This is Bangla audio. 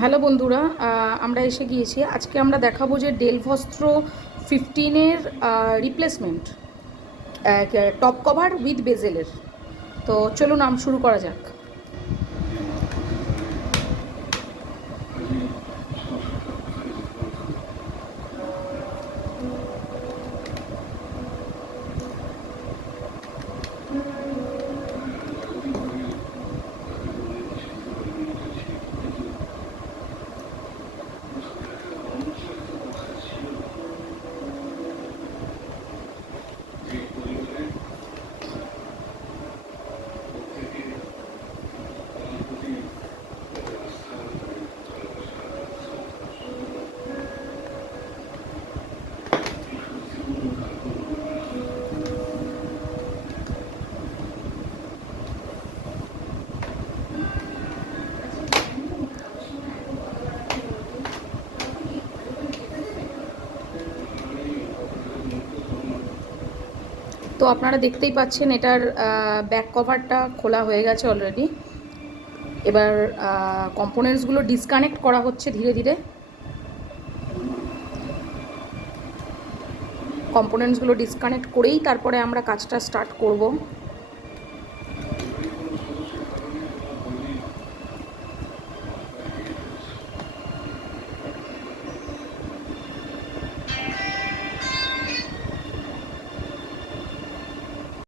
হ্যালো বন্ধুরা, আমরা এসে গিয়েছি। আজকে আমরা দেখাবো যে ডেলভস্ত্র 15-এর রিপ্লেসমেন্ট টপ কভার উইথ বেজেলের। তো চলুন শুরু করা যাক। তো আপনারা দেখতেই পাচ্ছেন এটার ব্যাক কভারটা খোলা হয়ে গেছে অলরেডি। এবার কম্পোনেন্টসগুলো ডিসকানেক্ট করা হচ্ছে ধীরে ধীরে। কম্পোনেন্টসগুলো ডিসকানেক্ট করেই তারপরে আমরা কাজটা স্টার্ট করব।